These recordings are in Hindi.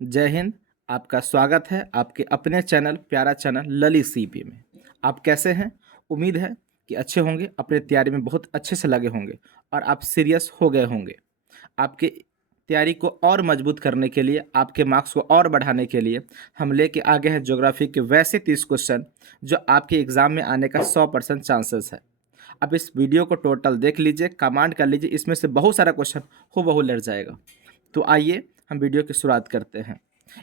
जय हिंद। आपका स्वागत है आपके अपने चैनल प्यारा चैनल ललित सीपी में। आप कैसे हैं? उम्मीद है कि अच्छे होंगे, अपने तैयारी में बहुत अच्छे से लगे होंगे और आप सीरियस हो गए होंगे। आपके तैयारी को और मजबूत करने के लिए, आपके मार्क्स को और बढ़ाने के लिए हम लेके आ गए हैं ज्योग्राफी के वैसे 30 क्वेश्चन जो आपके एग्ज़ाम में आने का 100% चांसेस है। आप इस वीडियो को टोटल देख लीजिए, कमांड कर लीजिए, इसमें से बहुत सारा क्वेश्चन हूबहू लड़ जाएगा। तो आइए हम वीडियो की शुरुआत करते हैं।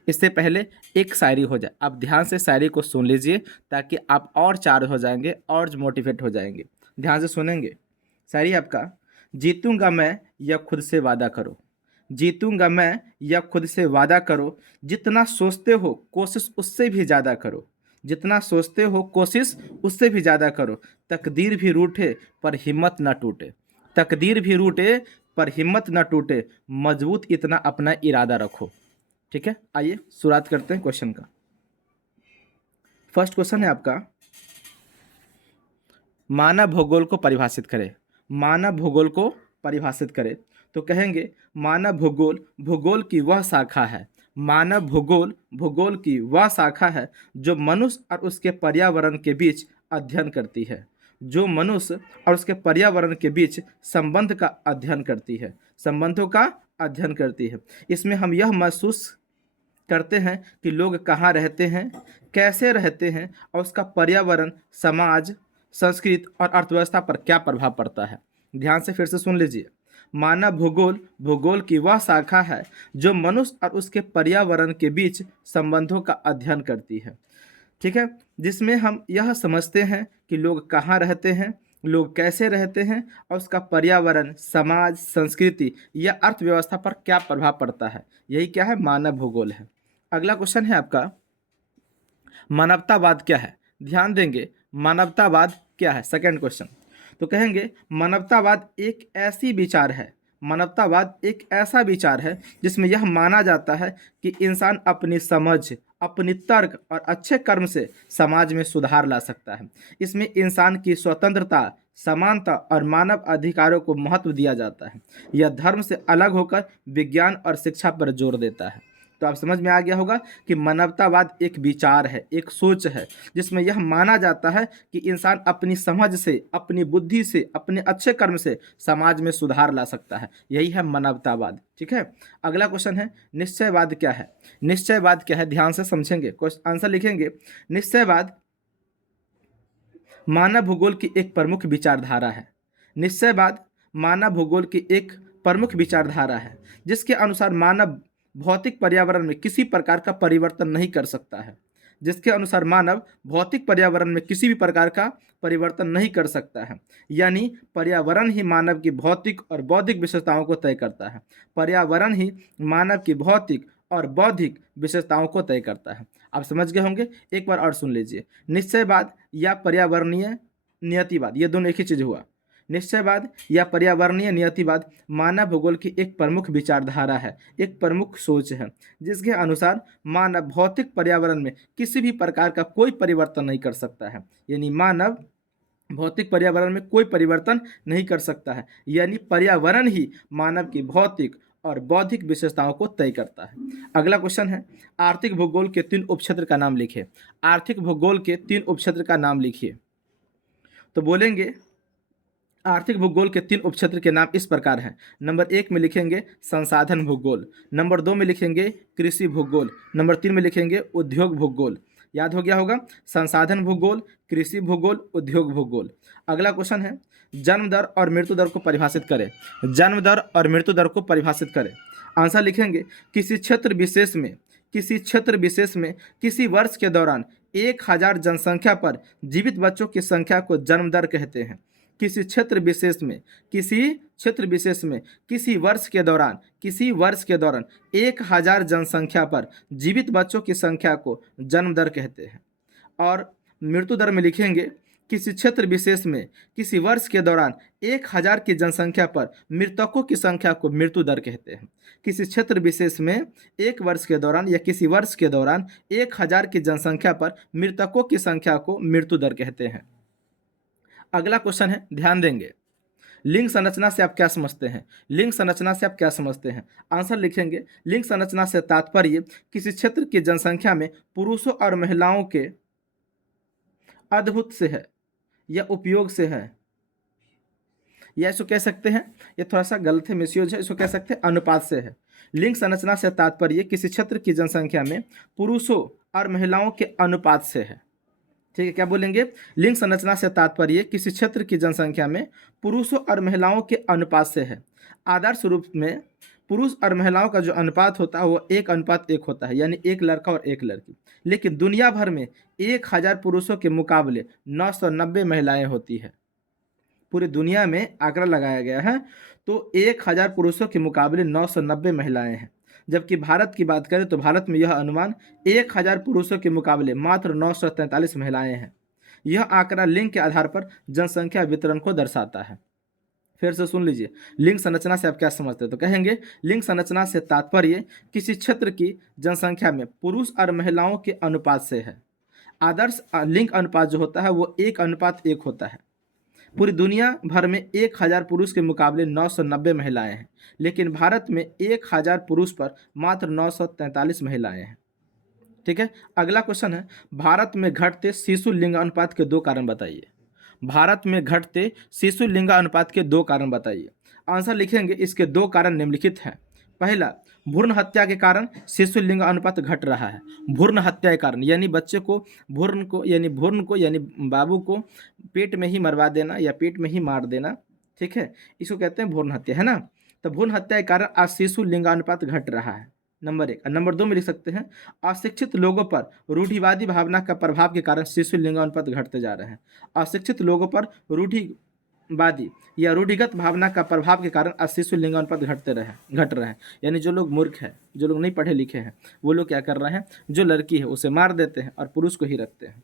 इससे पहले एक शायरी हो जाए, आप ध्यान से शायरी को सुन लीजिए ताकि आप और चार्ज हो जाएंगे और मोटिवेट हो जाएंगे। ध्यान से सुनेंगे। शायरी आपका, जीतूंगा मैं या खुद से वादा करो, जीतूंगा मैं या खुद से वादा करो, जितना सोचते हो कोशिश उससे भी ज़्यादा करो, जितना सोचते हो कोशिश उससे भी ज़्यादा करो, तकदीर भी रूठे पर हिम्मत न टूटे, तकदीर भी रूठे पर हिम्मत न टूटे, मजबूत इतना अपना इरादा रखो। ठीक है, आइए शुरुआत करते हैं क्वेश्चन का। फर्स्ट क्वेश्चन है आपका, मानव भूगोल को परिभाषित करें। मानव भूगोल को परिभाषित करें तो कहेंगे मानव भूगोल भूगोल की वह शाखा है, मानव भूगोल भूगोल की वह शाखा है जो मनुष्य और उसके पर्यावरण के बीच अध्ययन करती है, जो मनुष्य और उसके पर्यावरण के बीच संबंध का अध्ययन करती है, संबंधों का अध्ययन करती है। इसमें हम यह महसूस करते हैं कि लोग कहाँ रहते हैं, कैसे रहते हैं और उसका पर्यावरण, समाज, संस्कृति और अर्थव्यवस्था पर क्या प्रभाव पड़ता है। ध्यान से फिर से सुन लीजिए। मानव भूगोल भूगोल की वह शाखा है जो मनुष्य और उसके पर्यावरण के बीच संबंधों का अध्ययन करती है। ठीक है, जिसमें हम यह समझते हैं कि लोग कहाँ रहते हैं, लोग कैसे रहते हैं और उसका पर्यावरण, समाज, संस्कृति या अर्थव्यवस्था पर क्या प्रभाव पड़ता है। यही क्या है? मानव भूगोल है। अगला क्वेश्चन है आपका, मानवतावाद क्या है। ध्यान देंगे, मानवतावाद क्या है। सेकंड क्वेश्चन तो कहेंगे मानवतावाद एक ऐसी विचार है, मानवतावाद एक ऐसा विचार है जिसमें यह माना जाता है कि इंसान अपनी समझ, अपनी तर्क और अच्छे कर्म से समाज में सुधार ला सकता है। इसमें इंसान की स्वतंत्रता, समानता और मानव अधिकारों को महत्व दिया जाता है। यह धर्म से अलग होकर विज्ञान और शिक्षा पर जोर देता है। तो आप समझ में आ गया होगा कि मानवतावाद एक विचार है, एक सोच है जिसमें यह माना जाता है कि इंसान अपनी समझ से, अपनी बुद्धि से, अपने अच्छे कर्म से समाज में सुधार ला सकता है। यही है मानवतावाद। ठीक है, अगला क्वेश्चन है, निश्चयवाद क्या है। निश्चयवाद क्या है, ध्यान से समझेंगे, आंसर लिखेंगे। निश्चयवाद मानव भूगोल की एक प्रमुख विचारधारा है। निश्चयवाद मानव भूगोल की एक प्रमुख विचारधारा है जिसके अनुसार मानव भौतिक पर्यावरण में किसी प्रकार का परिवर्तन नहीं कर सकता है, जिसके अनुसार मानव भौतिक पर्यावरण में किसी भी प्रकार का परिवर्तन नहीं कर सकता है। यानी पर्यावरण ही मानव की भौतिक और बौद्धिक विशेषताओं को तय करता है। पर्यावरण ही मानव की भौतिक और बौद्धिक विशेषताओं को तय करता है। आप समझ गए होंगे। एक बार और सुन लीजिए। निश्चयवाद या पर्यावरणीय नियतिवाद, ये दोनों एक ही चीज हुआ। निश्चयवाद या पर्यावरणीय नियतिवाद मानव भूगोल की एक प्रमुख विचारधारा है, एक प्रमुख सोच है जिसके अनुसार मानव भौतिक पर्यावरण में किसी भी प्रकार का कोई परिवर्तन नहीं कर सकता है। यानी मानव भौतिक पर्यावरण में कोई परिवर्तन नहीं कर सकता है, यानी पर्यावरण ही मानव की भौतिक और बौद्धिक विशेषताओं को तय करता है। अगला क्वेश्चन है, आर्थिक भूगोल के 3 उपक्षेत्र का नाम लिखिए। आर्थिक भूगोल के 3 उपक्षेत्र का नाम लिखिए। तो बोलेंगे आर्थिक भूगोल के 3 उपक्षेत्र के नाम इस प्रकार हैं। नंबर 1 में लिखेंगे संसाधन भूगोल, नंबर 2 में लिखेंगे कृषि भूगोल, नंबर 3 में लिखेंगे उद्योग भूगोल। याद हो गया होगा, संसाधन भूगोल, कृषि भूगोल, उद्योग भूगोल। अगला क्वेश्चन है, जन्म दर और मृत्यु दर को परिभाषित करें। जन्म दर और मृत्यु दर को परिभाषित करें। आंसर लिखेंगे, किसी क्षेत्र विशेष में, किसी क्षेत्र विशेष में किसी वर्ष के दौरान 1000 जनसंख्या पर जीवित बच्चों की संख्या को जन्म दर कहते हैं। किसी क्षेत्र विशेष में, किसी क्षेत्र विशेष में किसी वर्ष के दौरान, किसी वर्ष के दौरान 1000 जनसंख्या पर जीवित बच्चों की संख्या को जन्म दर कहते हैं। और मृत्यु दर में लिखेंगे, किसी क्षेत्र विशेष में किसी वर्ष के दौरान 1000 की जनसंख्या पर मृतकों की संख्या को मृत्यु दर कहते हैं। किसी क्षेत्र विशेष में एक वर्ष के दौरान या किसी वर्ष के दौरान 1000 की जनसंख्या पर मृतकों की संख्या को मृत्यु दर कहते हैं। अगला क्वेश्चन है, ध्यान देंगे, लिंग संरचना से आप क्या समझते हैं? लिंग संरचना से आप क्या समझते हैं? आंसर लिखेंगे, लिंग संरचना से तात्पर्य किसी क्षेत्र की जनसंख्या में पुरुषों और महिलाओं के अद्भुत से है या उपयोग से है, या इसको कह सकते हैं, ये थोड़ा सा गलत है, मिसयूज है, इसको कह सकते हैं अनुपात से है। लिंग संरचना से तात्पर्य किसी क्षेत्र की जनसंख्या में पुरुषों और महिलाओं के अनुपात से है। ठीक है, क्या बोलेंगे? लिंग संरचना से तात्पर्य किसी क्षेत्र की जनसंख्या में पुरुषों और महिलाओं के अनुपात से है। आदर्श रूप में पुरुष और महिलाओं का जो अनुपात होता है वो 1:1 होता है, यानी एक लड़का और एक लड़की। लेकिन दुनिया भर में 1000 पुरुषों के मुकाबले 990 महिलाएं होती है। पूरी दुनिया में आंकड़ा लगाया गया है, तो 1000 पुरुषों के मुकाबले 990 महिलाएं हैं। जबकि भारत की बात करें तो भारत में यह अनुमान 1000 पुरुषों के मुकाबले मात्र 943 महिलाएं हैं। यह आंकड़ा लिंग के आधार पर जनसंख्या वितरण को दर्शाता है। फिर से सुन लीजिए, लिंग संरचना से आप क्या समझते हैं? तो कहेंगे, लिंग संरचना से तात्पर्य किसी क्षेत्र की जनसंख्या में पुरुष और महिलाओं के अनुपात से है। आदर्श लिंग अनुपात जो होता है वो 1:1 होता है। पूरी दुनिया भर में 1000 पुरुष के मुकाबले 990 महिलाएं हैं, लेकिन भारत में 1000 पुरुष पर मात्र 943 महिलाएं हैं। ठीक है, अगला क्वेश्चन है, भारत में घटते शिशु लिंग अनुपात के 2 कारण बताइए। भारत में घटते शिशु लिंग अनुपात के 2 कारण बताइए। आंसर लिखेंगे, इसके 2 कारण निम्नलिखित हैं। पहला, भ्रूण हत्या के कारण शिशु लिंग अनुपात घट रहा है। भ्रूण हत्या के कारण यानी बच्चे को भ्रूण को यानी बाबू को पेट में ही मरवा देना या पेट में ही मार देना, ठीक है, इसको कहते हैं भ्रूण हत्या, है ना। तो भ्रूण हत्या के कारण आज शिशु लिंगानुपात घट रहा है, नंबर 1। नंबर 2 में लिख सकते हैं, अशिक्षित लोगों पर रूढ़िवादी भावना का प्रभाव के कारण शिशु लिंगानुपात घटते जा रहे हैं। अशिक्षित लोगों पर रूढ़िवादी या रूढ़िगत भावना का प्रभाव के कारण आज शिशु लिंगानुपात घट रहे हैं। यानी जो लोग मूर्ख हैं, जो लोग नहीं पढ़े लिखे हैं, वो लोग क्या कर रहे हैं, जो लड़की है उसे मार देते हैं और पुरुष को ही रखते हैं।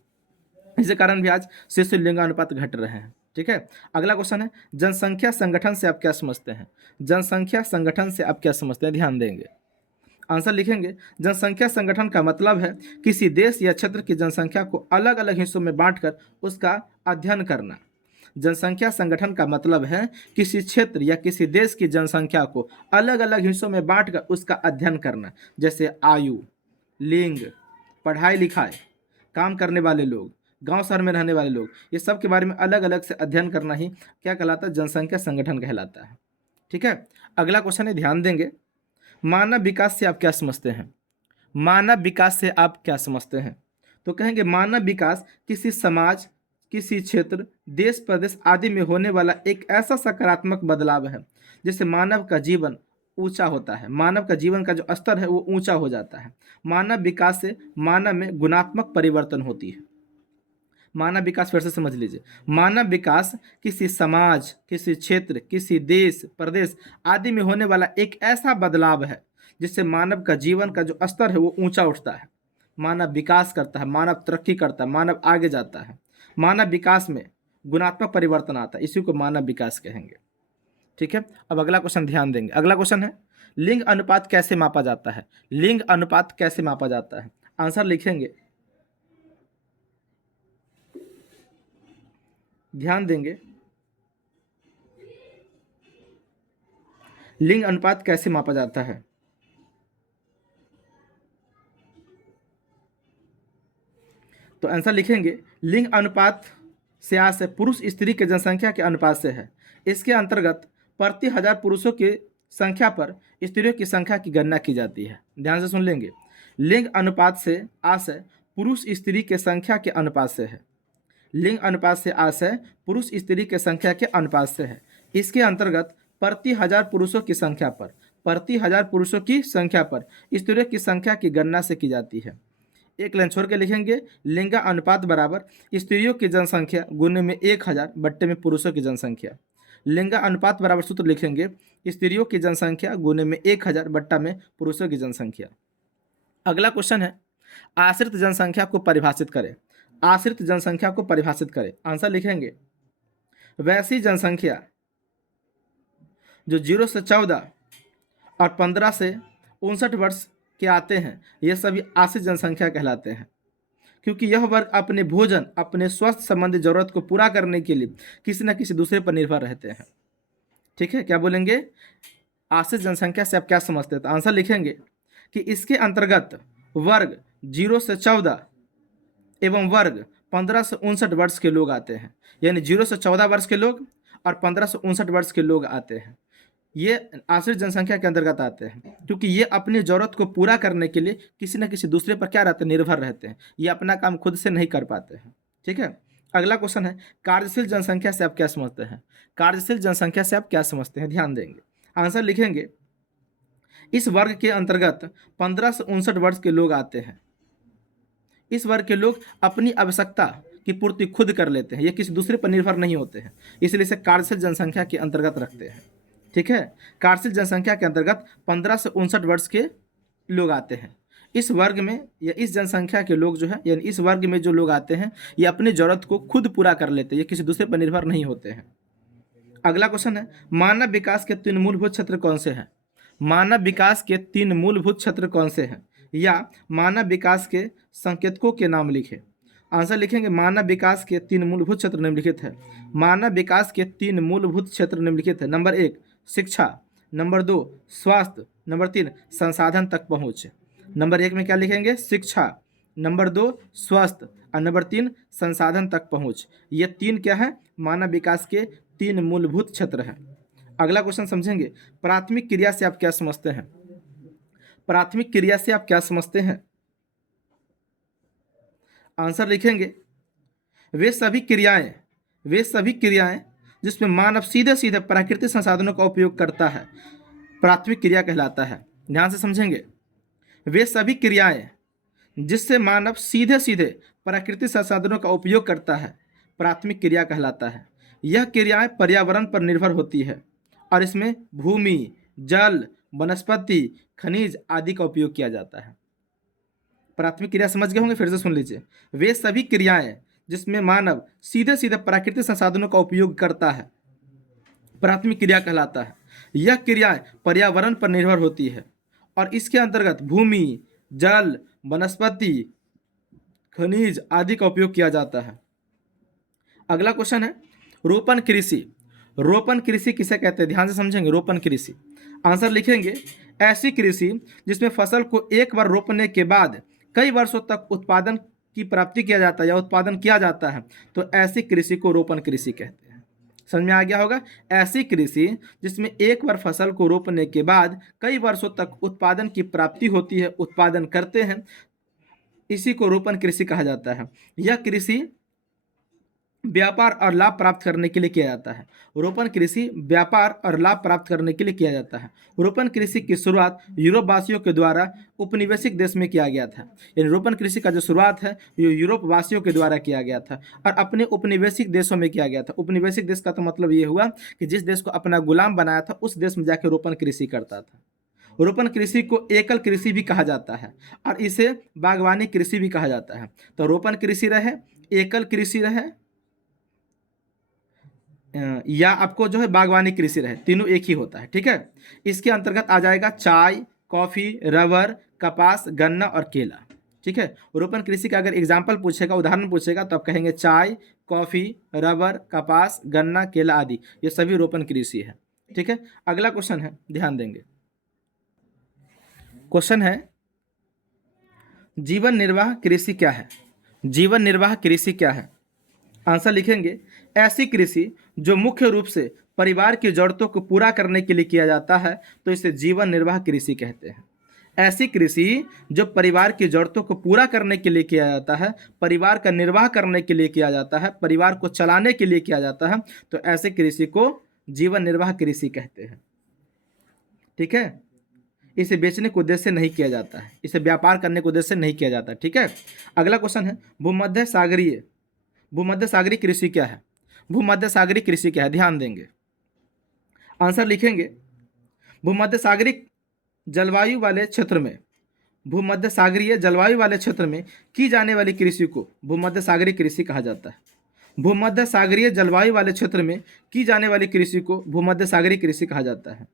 इसी कारण भी आज शिशु लिंगानुपात घट रहे हैं। ठीक है, अगला क्वेश्चन है, जनसंख्या संगठन से आप क्या समझते हैं? जनसंख्या संगठन से आप क्या समझते हैं? ध्यान देंगे, आंसर लिखेंगे, जनसंख्या संगठन का मतलब है किसी देश या क्षेत्र की जनसंख्या को अलग अलग हिस्सों में बांटकर उसका अध्ययन करना। जनसंख्या संगठन का मतलब है किसी क्षेत्र या किसी देश की जनसंख्या को अलग अलग हिस्सों में बांटकर उसका अध्ययन करना, जैसे आयु, लिंग, पढ़ाई लिखाई, काम करने वाले लोग, गांव शहर में रहने वाले लोग, ये सब के बारे में अलग अलग से अध्ययन करना ही क्या कहलाता है? जनसंख्या संगठन कहलाता है। ठीक है, अगला क्वेश्चन है, ध्यान देंगे, मानव विकास से आप क्या समझते हैं? मानव विकास से आप क्या समझते हैं? तो कहेंगे, मानव विकास किसी समाज, किसी क्षेत्र, देश, प्रदेश आदि में होने वाला एक ऐसा सकारात्मक बदलाव है जिससे मानव का जीवन ऊंचा होता है, मानव का जीवन का जो स्तर है वो ऊंचा हो जाता है। मानव विकास से मानव में गुणात्मक परिवर्तन होती है। मानव विकास फिर से समझ लीजिए, मानव विकास किसी समाज, किसी क्षेत्र, किसी देश, प्रदेश आदि में होने वाला एक ऐसा बदलाव है जिससे मानव का जीवन का जो स्तर है वो ऊंचा उठता है। मानव विकास करता है, मानव तरक्की करता है, मानव आगे जाता है, मानव विकास में गुणात्मक परिवर्तन आता है, इसी को मानव विकास कहेंगे। ठीक है, अब अगला क्वेश्चन ध्यान देंगे, अगला क्वेश्चन है, लिंग अनुपात कैसे मापा जाता है? लिंग अनुपात कैसे मापा जाता है? आंसर लिखेंगे, ध्यान देंगे, लिंग अनुपात कैसे मापा जाता है? तो आंसर लिखेंगे, लिंग अनुपात से आशय पुरुष स्त्री के जनसंख्या के अनुपात से है। इसके अंतर्गत प्रति 1000 पुरुषों की संख्या पर स्त्रियों की संख्या की गणना की जाती है। ध्यान से सुन लेंगे, लिंग अनुपात से आशय पुरुष स्त्री के संख्या के अनुपात से है। लिंग अनुपात से आशय पुरुष स्त्री के संख्या के अनुपात से है। इसके अंतर्गत प्रति 1000 पुरुषों की संख्या पर स्त्रियों की संख्या की गणना से की जाती है। एक लाइन छोड़ के लिखेंगे, लिंग अनुपात बराबर स्त्रियों की जनसंख्या गुने में 1000 बट्टे में पुरुषों की जनसंख्या। लिंग अनुपात बराबर सूत्र लिखेंगे, स्त्रियों की जनसंख्या गुने में 1000 बट्टा में पुरुषों की जनसंख्या। अगला क्वेश्चन है, आश्रित जनसंख्या को परिभाषित करें। आश्रित जनसंख्या को परिभाषित करें। आंसर लिखेंगे, वैसी जनसंख्या जो 0 से 14 और 15 से 59 वर्ष के आते हैं, ये सभी आश्रित जनसंख्या कहलाते हैं, क्योंकि यह वर्ग अपने भोजन, अपने स्वास्थ्य संबंधी जरूरत को पूरा करने के लिए किसी न किसी दूसरे पर निर्भर रहते हैं। ठीक है, क्या बोलेंगे, आश्रित जनसंख्या से आप क्या समझते हैं? तो आंसर लिखेंगे कि इसके अंतर्गत वर्ग 0 से 14 एवं वर्ग 15 से 59 वर्ष के लोग आते हैं। यानी 0 से 14 वर्ष के लोग और 15 से 59 वर्ष के लोग आते हैं। ये आश्रित जनसंख्या के अंतर्गत आते हैं, क्योंकि ये अपनी जरूरत को पूरा करने के लिए किसी न किसी दूसरे पर क्या रहते हैं, निर्भर रहते हैं। ये अपना काम खुद से नहीं कर पाते हैं। ठीक है, अगला क्वेश्चन है, कार्यशील जनसंख्या से आप क्या समझते हैं? कार्यशील जनसंख्या से आप क्या समझते हैं, ध्यान देंगे। आंसर लिखेंगे, इस वर्ग के अंतर्गत 15 से 59 वर्ष के लोग आते हैं। इस वर्ग के लोग अपनी आवश्यकता की पूर्ति खुद कर लेते हैं, ये किसी दूसरे पर निर्भर नहीं होते हैं, इसलिए इसे कार्यशील जनसंख्या के अंतर्गत रखते हैं। ठीक है, कार्यशील जनसंख्या के अंतर्गत 15 से 59 वर्ष के लोग आते हैं। इस वर्ग में या इस जनसंख्या के लोग जो है, यानी इस वर्ग में जो लोग आते हैं, ये अपनी जरूरत को खुद पूरा कर लेते हैं, ये किसी दूसरे पर निर्भर नहीं होते हैं। अगला क्वेश्चन है, मानव विकास के 3 मूलभूत क्षेत्र कौन से हैं? मानव विकास के 3 मूलभूत क्षेत्र कौन से हैं, या मानव विकास के संकेतकों के नाम लिखें। आंसर लिखेंगे, मानव विकास के 3 मूलभूत क्षेत्र निम्नलिखित है। मानव विकास के 3 मूलभूत क्षेत्र निम्नलिखित है। नंबर 1 शिक्षा, नंबर 2 स्वास्थ्य, नंबर 3 संसाधन तक पहुंच। नंबर 1 में क्या लिखेंगे, शिक्षा, नंबर 2 स्वास्थ्य और नंबर 3 संसाधन तक पहुंच। ये 3 क्या है, मानव विकास के 3 मूलभूत क्षेत्र हैं। अगला क्वेश्चन समझेंगे, प्राथमिक क्रिया से आप क्या समझते हैं? प्राथमिक क्रिया से आप क्या समझते हैं? आंसर लिखेंगे, वे सभी क्रियाएं जिसमें मानव सीधे सीधे प्राकृतिक संसाधनों का उपयोग करता है, प्राथमिक क्रिया कहलाता है। ध्यान से समझेंगे, वे सभी क्रियाएं जिससे मानव सीधे सीधे प्राकृतिक संसाधनों का उपयोग करता है, प्राथमिक क्रिया कहलाता है। यह क्रियाएं पर्यावरण पर निर्भर होती है और इसमें भूमि, जल, वनस्पति, खनिज आदि का उपयोग किया जाता है। प्राथमिक क्रिया समझ गए होंगे, फिर से सुन लीजिए, वे सभी क्रियाएं जिसमें मानव सीधे सीधे प्राकृतिक संसाधनों का उपयोग करता है, प्राथमिक क्रिया कहलाता है। यह क्रियाएं पर्यावरण पर निर्भर होती है और इसके अंतर्गत भूमि, जल, वनस्पति, खनिज आदि का उपयोग किया जाता है। अगला क्वेश्चन है, रोपण कृषि। रोपण कृषि किसे कहते हैं, ध्यान से समझेंगे, रोपण कृषि। आंसर लिखेंगे, ऐसी कृषि जिसमें फसल को एक बार रोपने के बाद कई वर्षों तक उत्पादन की प्राप्ति किया जाता है या उत्पादन किया जाता है, तो ऐसी कृषि को रोपण कृषि कहते हैं। समझ में आ गया होगा, ऐसी कृषि जिसमें एक बार फसल को रोपने के बाद कई वर्षों तक उत्पादन की प्राप्ति होती है, उत्पादन करते हैं, इसी को रोपण कृषि कहा जाता है। यह कृषि व्यापार और लाभ प्राप्त करने के लिए किया जाता है। रोपण कृषि व्यापार और लाभ प्राप्त करने के लिए किया जाता है। रोपण कृषि की शुरुआत यूरोप वासियों के द्वारा उपनिवेशिक देश में किया गया था। यानी रोपण कृषि का जो शुरुआत है ये यूरोप वासियों के द्वारा किया गया था और अपने उपनिवेशिक देशों में किया गया था। उपनिवेशिक देश का तो मतलब ये हुआ कि जिस देश को अपना गुलाम बनाया था उस देश में जाकर रोपण कृषि करता था। रोपण कृषि को एकल कृषि भी कहा जाता है और इसे बागवानी कृषि भी कहा जाता है। तो रोपण कृषि रहे, एकल कृषि रहे या आपको जो है बागवानी कृषि रहे, तीनों एक ही होता है। ठीक है, इसके अंतर्गत आ जाएगा चाय, कॉफी, रबर, कपास, गन्ना और केला। ठीक है, रोपण कृषि का अगर एग्जाम्पल पूछेगा, उदाहरण पूछेगा, तो आप कहेंगे चाय, कॉफी, रबर, कपास, गन्ना, केला आदि, ये सभी रोपण कृषि है। ठीक है, अगला क्वेश्चन है, ध्यान देंगे। क्वेश्चन है, जीवन निर्वाह कृषि क्या है? जीवन निर्वाह कृषि क्या है? आंसर लिखेंगे, ऐसी कृषि जो मुख्य रूप से परिवार की जरूरतों को पूरा करने के लिए किया जाता है, तो इसे जीवन निर्वाह कृषि कहते हैं। ऐसी कृषि जो परिवार की जरूरतों को पूरा करने के लिए किया जाता है, परिवार का निर्वाह करने के लिए किया जाता है, परिवार को चलाने के लिए किया जाता है, तो ऐसे कृषि को जीवन निर्वाह कृषि कहते हैं। ठीक है, इसे बेचने के उद्देश्य से नहीं किया जाता है, इसे व्यापार करने के उद्देश्य से नहीं किया जाता। ठीक है, अगला क्वेश्चन है, भूमध्य सागरीय कृषि क्या है? भूमध्य सागरीय कृषि क्या है, ध्यान देंगे। आंसर लिखेंगे, भूमध्य सागरीय जलवायु वाले क्षेत्र में, भूमध्य सागरीय जलवायु वाले क्षेत्र में की जाने वाली कृषि को भूमध्य सागरीय कृषि कहा जाता है। भूमध्य सागरीय जलवायु वाले क्षेत्र में की जाने वाली कृषि को भूमध्य सागरीय कृषि कहा जाता है।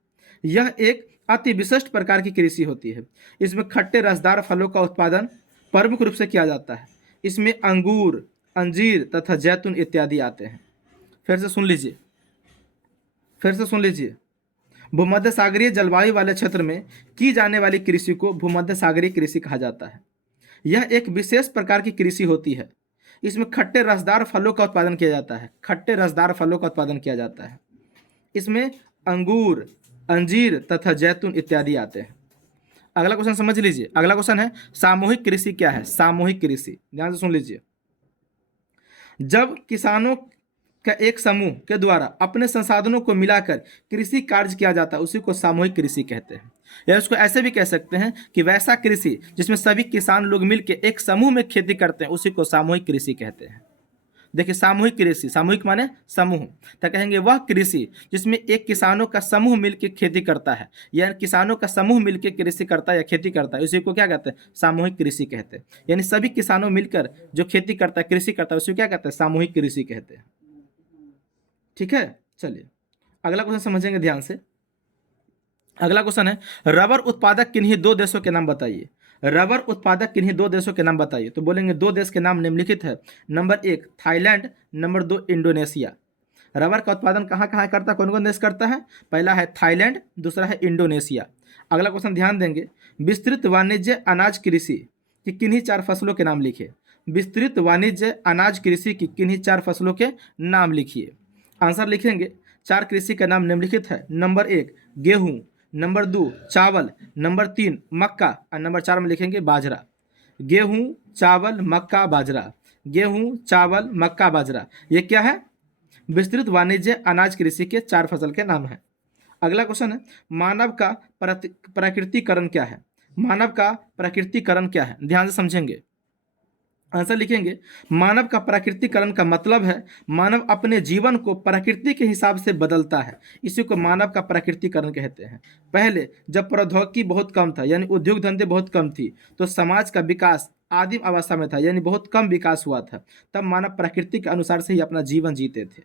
यह एक अति विशिष्ट प्रकार की कृषि होती है। इसमें खट्टे रसदार फलों का उत्पादन प्रमुख रूप से किया जाता है। इसमें अंगूर, अंजीर तथा जैतून इत्यादि आते हैं। फिर से सुन लीजिए, फिर से सुन लीजिए, भूमध्य सागरीय जलवायु वाले क्षेत्र में की जाने वाली कृषि को भूमध्य सागरीय कृषि कहा जाता है। यह एक विशेष प्रकार की कृषि होती है। इसमें खट्टे रसदार फलों का उत्पादन किया जाता है। खट्टे रसदार फलों का उत्पादन किया जाता है। इसमें अंगूर, अंजीर तथा जैतून इत्यादि आते हैं। अगला क्वेश्चन समझ लीजिए। अगला क्वेश्चन है सामूहिक कृषि क्या है। सामूहिक कृषि ध्यान से सुन लीजिए। जब किसानों का एक समूह के द्वारा अपने संसाधनों को मिलाकर कृषि कार्य किया जाता है उसी को सामूहिक कृषि कहते हैं। या उसको ऐसे भी कह सकते हैं कि वैसा कृषि जिसमें सभी किसान लोग मिलकर एक समूह में खेती करते हैं उसी को सामूहिक कृषि कहते हैं। देखिए सामूहिक कृषि, सामूहिक माने समूह, तो कहेंगे वह कृषि जिसमें एक किसानों का समूह मिलकर खेती करता है या किसानों का समूह मिलकर कृषि करता है या खेती करता है उसी को क्या कहते हैं, सामूहिक कृषि कहते हैं। यानी सभी किसानों मिलकर जो खेती करता है, कृषि करता है उसी को क्या कहते हैं, सामूहिक कृषि कहते हैं। ठीक है, चलिए अगला क्वेश्चन समझेंगे ध्यान से। अगला क्वेश्चन है रबर उत्पादक किन्हीं दो देशों के नाम बताइए। रबर उत्पादक किन्हीं दो देशों के नाम बताइए। तो बोलेंगे दो देश के नाम निम्नलिखित है। Number 1 Thailand, number 2 Indonesia. Rubber का उत्पादन कहाँ कहाँ करता है, कौन कौन देश करता है? पहला है थाईलैंड, दूसरा है इंडोनेशिया। अगला क्वेश्चन ध्यान देंगे, विस्तृत वाणिज्य अनाज कृषि की किन्हीं चार फसलों के नाम लिखिए। विस्तृत वाणिज्य अनाज कृषि की किन्हीं चार फसलों के नाम लिखिए। आंसर लिखेंगे, चार कृषि का नाम निम्नलिखित है। नंबर 1 गेहूं, नंबर 2 चावल, नंबर 3 मक्का और नंबर 4 में लिखेंगे बाजरा। गेहूं, चावल, मक्का, बाजरा। गेहूं, चावल, मक्का, बाजरा, ये क्या है? विस्तृत वाणिज्य अनाज कृषि के चार फसल के नाम हैं। अगला क्वेश्चन है मानव का प्रकृतिकरण क्या है। मानव का प्रकृतिकरण क्या है, ध्यान से समझेंगे। आंसर लिखेंगे, मानव का प्राकृतिकरण का मतलब है मानव अपने जीवन को प्रकृति के हिसाब से बदलता है, इसी को मानव का प्राकृतिकरण कहते हैं। पहले जब प्रौद्योगिकी बहुत कम था यानी उद्योग धंधे बहुत कम थी तो समाज का विकास आदिम अवस्था में था यानी बहुत कम विकास हुआ था, तब मानव प्रकृति के अनुसार से ही अपना जीवन जीते थे।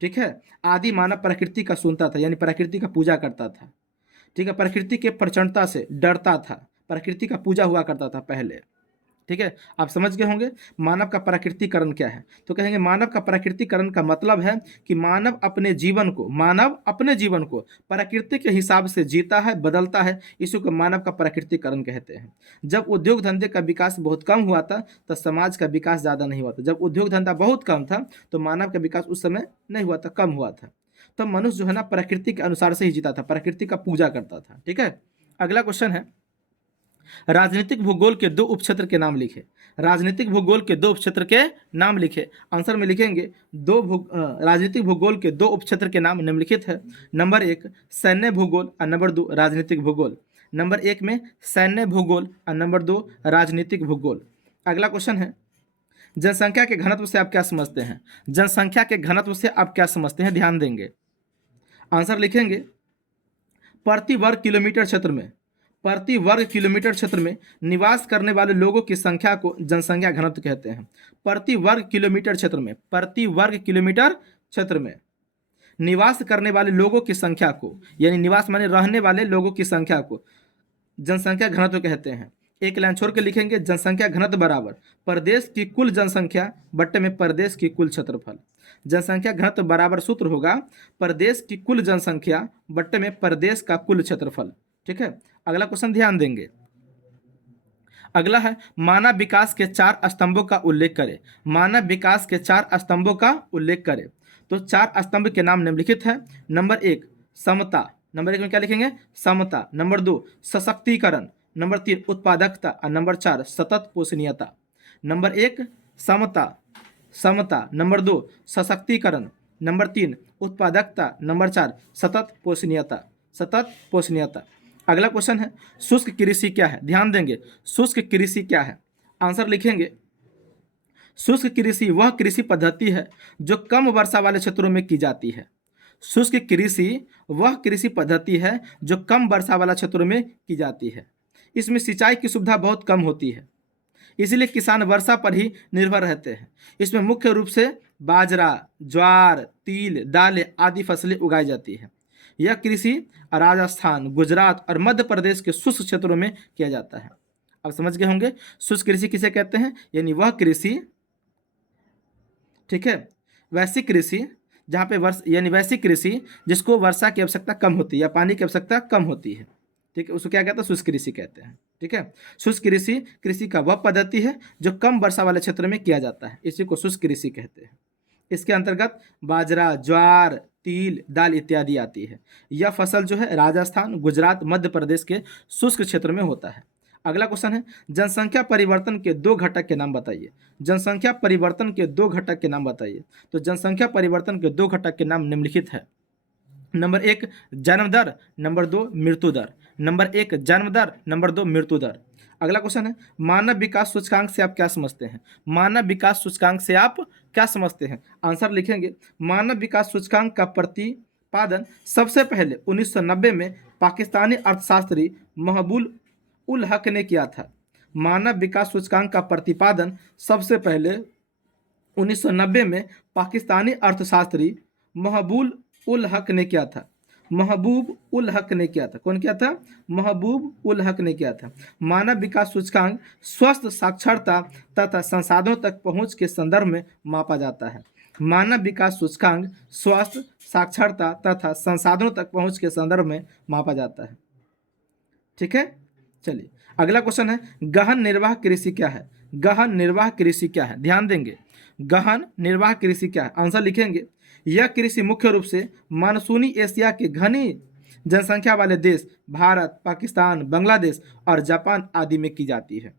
ठीक है, आदि मानव प्रकृति का सुनता था यानी प्रकृति का पूजा करता था। ठीक है, प्रकृति के प्रचंडता से डरता था, प्रकृति का पूजा हुआ करता था पहले। ठीक है, आप समझ गए होंगे मानव का प्राकृतिकरण क्या है। तो कहेंगे मानव का प्राकृतिकरण का मतलब है कि मानव अपने जीवन को प्रकृति के हिसाब से जीता है, बदलता है, इसी को मानव का प्राकृतिकरण कहते हैं। जब उद्योग धंधे का विकास बहुत कम हुआ था तो समाज का विकास ज़्यादा नहीं हुआ था। जब उद्योग धंधा बहुत कम था तो मानव का विकास उस समय नहीं हुआ था, कम हुआ था। तब मनुष्य जो है ना प्रकृति के अनुसार से ही जीता था, प्रकृति का पूजा करता था। ठीक है, अगला क्वेश्चन है राजनीतिक भूगोल के दो उपक्षेत्र के नाम लिखे। राजनीतिक भूगोल के दो उपक्षेत्र के नाम लिखे। आंसर में लिखेंगे राजनीतिक भूगोल के दो उपक्षेत्र के नाम निम्नलिखित है। नंबर 1 सैन्य भूगोल और नंबर 2 राजनीतिक भूगोल। नंबर 1 में सैन्य भूगोल और नंबर 2 राजनीतिक भूगोल। अगला क्वेश्चन है जनसंख्या के घनत्व से आप क्या समझते हैं। जनसंख्या के घनत्व से आप क्या समझते हैं, ध्यान देंगे। आंसर लिखेंगे प्रति वर्ग किलोमीटर क्षेत्र में निवास करने वाले लोगों की संख्या को जनसंख्या घनत्व कहते हैं। प्रति वर्ग किलोमीटर क्षेत्र में निवास करने वाले लोगों की संख्या को, यानी निवास माने रहने वाले लोगों की संख्या को जनसंख्या घनत्व कहते हैं। एक लाइन छोड़ के लिखेंगे जनसंख्या घनत्व बराबर प्रदेश की कुल जनसंख्या बट्टे में प्रदेश की कुल क्षेत्रफल। जनसंख्या घनत्व बराबर सूत्र होगा प्रदेश की कुल जनसंख्या बट्टे में प्रदेश का कुल क्षेत्रफल। ठीक है, अगला क्वेश्चन ध्यान देंगे। अगला है मानव विकास के चार स्तंभों का उल्लेख करें। मानव विकास के चार स्तंभों का उल्लेख करें। तो चार स्तंभ के नाम निम्नलिखित है। नंबर 1 समता, नंबर 1 में क्या लिखेंगे, समता। नंबर 2 सशक्तिकरण, नंबर 3 उत्पादकता और नंबर 4 सतत पोषणीयता। नंबर 1 समता, नंबर 2 सशक्तिकरण, नंबर 3 उत्पादकता, नंबर 4 सतत पोषणीयता। अगला क्वेश्चन है शुष्क कृषि क्या है, ध्यान देंगे। शुष्क कृषि क्या है, आंसर लिखेंगे शुष्क कृषि वह कृषि पद्धति है जो कम वर्षा वाले क्षेत्रों में की जाती है। शुष्क कृषि वह कृषि पद्धति है जो कम वर्षा वाला क्षेत्रों में की जाती है। इसमें सिंचाई की सुविधा बहुत कम होती है, इसलिए किसान वर्षा पर ही निर्भर रहते हैं। इसमें मुख्य रूप से बाजरा, ज्वार, तिल, दालें आदि फसलें उगाई जाती है। यह कृषि राजस्थान, गुजरात और मध्य प्रदेश के शुष्क क्षेत्रों में किया जाता है। अब समझ गए होंगे शुष्क कृषि किसे कहते हैं, यानी वह कृषि, ठीक है, वैसी कृषि जहाँ पे यानी वैसी कृषि जिसको वर्षा की आवश्यकता कम होती है या पानी की आवश्यकता कम होती है, ठीक है, उसको क्या कहते हैं, शुष्क कृषि कहते हैं। ठीक है, शुष्क कृषि कृषि का वह पद्धति है जो कम वर्षा वाले क्षेत्र में किया जाता है, इसी को शुष्क कृषि कहते हैं। इसके अंतर्गत बाजरा, ज्वार, तिल, दाल इत्यादि आती है। यह फसल जो है राजस्थान, गुजरात, मध्य प्रदेश के शुष्क क्षेत्र में होता है। अगला क्वेश्चन है, जनसंख्या परिवर्तन के दो घटक के नाम बताइए। जनसंख्या परिवर्तन के दो घटक के नाम बताइए। तो जनसंख्या परिवर्तन के दो घटक के नाम निम्नलिखित है। नंबर 1 जन्म दर, नंबर 2 मृत्यु दर। नंबर 1 जन्म दर, नंबर 2 मृत्यु दर। अगला क्वेश्चन है, मानव विकास सूचकांक से आप क्या समझते हैं। मानव विकास सूचकांक से आप क्या समझते हैं। आंसर लिखेंगे, मानव विकास सूचकांक का प्रतिपादन सबसे पहले 1990 में पाकिस्तानी अर्थशास्त्री महबूब उल हक ने किया था। मानव विकास सूचकांक का प्रतिपादन सबसे पहले 1990 में पाकिस्तानी अर्थशास्त्री महबूब उल हक ने किया था। महबूब उल हक ने किया था। कौन किया था। महबूब उल हक ने किया था। मानव विकास सूचकांक स्वस्थ, साक्षरता तथा संसाधनों तक पहुंच के संदर्भ में मापा जाता है। मानव विकास सूचकांक स्वास्थ्य, साक्षरता तथा संसाधनों तक पहुंच के संदर्भ में मापा जाता है। ठीक है, चलिए अगला क्वेश्चन है, गहन निर्वाह कृषि क्या है। गहन निर्वाह कृषि क्या है, ध्यान देंगे। गहन निर्वाह कृषि क्या है। आंसर लिखेंगे, यह कृषि मुख्य रूप से मानसूनी एशिया के घनी जनसंख्या वाले देश भारत, पाकिस्तान, बांग्लादेश और जापान आदि में की जाती है।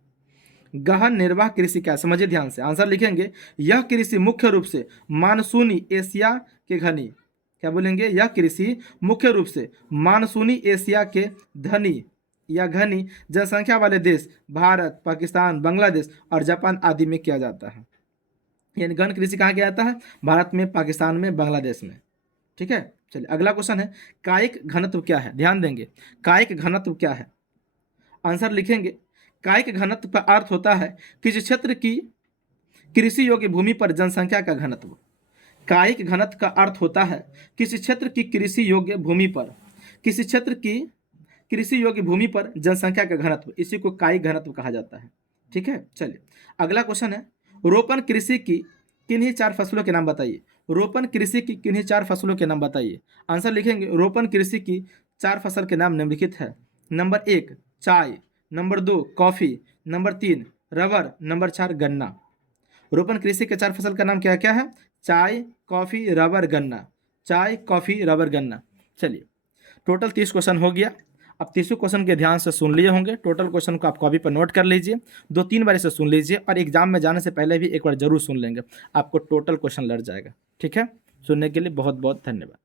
गहन निर्वाह कृषि क्या, समझिए ध्यान से। आंसर लिखेंगे, यह कृषि मुख्य रूप से मानसूनी एशिया के घनी, क्या बोलेंगे, यह कृषि मुख्य रूप से मानसूनी एशिया के धनी या घनी जनसंख्या वाले देश भारत, पाकिस्तान, बांग्लादेश और जापान आदि में किया जाता है। यानी गहन कृषि कहाँ किया जाता है, भारत में, पाकिस्तान में, बांग्लादेश में। ठीक है, चलिए अगला क्वेश्चन है, कायिक घनत्व क्या है। ध्यान देंगे, कायिक घनत्व क्या है। आंसर लिखेंगे, कायिक घनत्व का अर्थ होता है किसी क्षेत्र की कृषि योग्य भूमि पर जनसंख्या का घनत्व। कायिक घनत्व का अर्थ होता है किसी क्षेत्र की कृषि योग्य भूमि पर, किसी क्षेत्र की कृषि योग्य भूमि पर जनसंख्या का घनत्व, इसी को कायिक घनत्व कहा जाता है। ठीक है, चलिए अगला क्वेश्चन है, रोपण कृषि की किन्हीं 4 फसलों के नाम बताइए। रोपण कृषि की किन्हीं 4 फसलों के नाम बताइए। आंसर लिखेंगे, रोपण कृषि की 4 फसल के नाम निम्नलिखित है। नंबर 1 चाय, number 2 coffee, number 3 rubber, number 4 गन्ना। रोपण कृषि के 4 फसल का नाम क्या क्या है, चाय, कॉफी, रबर, गन्ना। चाय, कॉफी, रबर, गन्ना। चलिए टोटल 30 क्वेश्चन हो गया। अब 30 क्वेश्चन के ध्यान से सुन लिए होंगे। टोटल क्वेश्चन को आप कॉपी पर नोट कर लीजिए, 2-3 बार इसे सुन लीजिए और एग्जाम में जाने से पहले भी एक बार जरूर सुन लेंगे, आपको टोटल क्वेश्चन लग जाएगा। ठीक है, सुनने के लिए बहुत बहुत धन्यवाद।